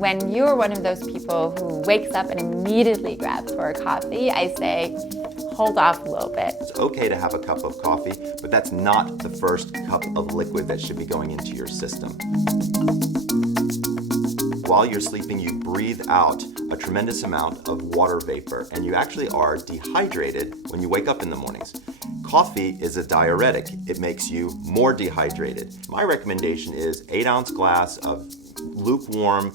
when you're one of those people who wakes up and immediately grabs for a coffee, I say, hold off a little bit. It's okay to have a cup of coffee, but that's not the first cup of liquid that should be going into your system. While you're sleeping, you breathe out a tremendous amount of water vapor, and you actually are dehydrated when you wake up in the mornings. Coffee is a diuretic. It makes you more dehydrated. My recommendation is 8-ounce glass of lukewarm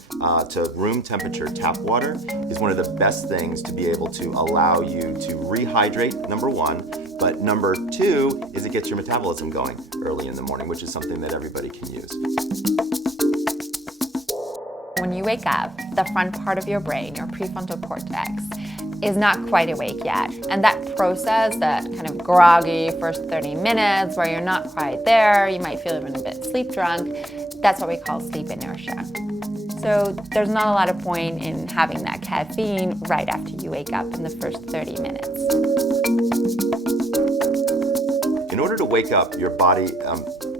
to room temperature tap water is one of the best things to be able to allow you to rehydrate, number one, but number two is it gets your metabolism going early in the morning, which is something that everybody can use. When you wake up, the front part of your brain, your prefrontal cortex, is not quite awake yet. And that process, that kind of groggy first 30 minutes where you're not quite there, you might feel even a bit sleep drunk, that's what we call sleep inertia. So there's not a lot of point in having that caffeine right after you wake up in the first 30 minutes. In order to wake up, your body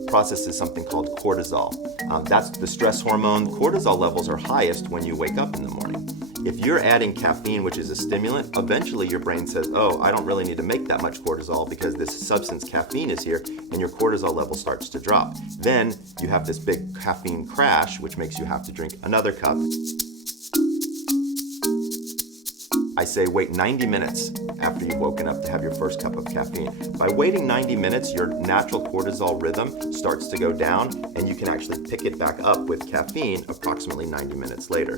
processes something called cortisol. That's the stress hormone. Cortisol levels are highest when you wake up in the morning. If you're adding caffeine, which is a stimulant, eventually your brain says, oh, I don't really need to make that much cortisol because this substance caffeine is here, and your cortisol level starts to drop. Then you have this big caffeine crash, which makes you have to drink another cup. I say wait 90 minutes after you've woken up to have your first cup of caffeine. By waiting 90 minutes, your natural cortisol rhythm starts to go down, and you can actually pick it back up with caffeine approximately 90 minutes later.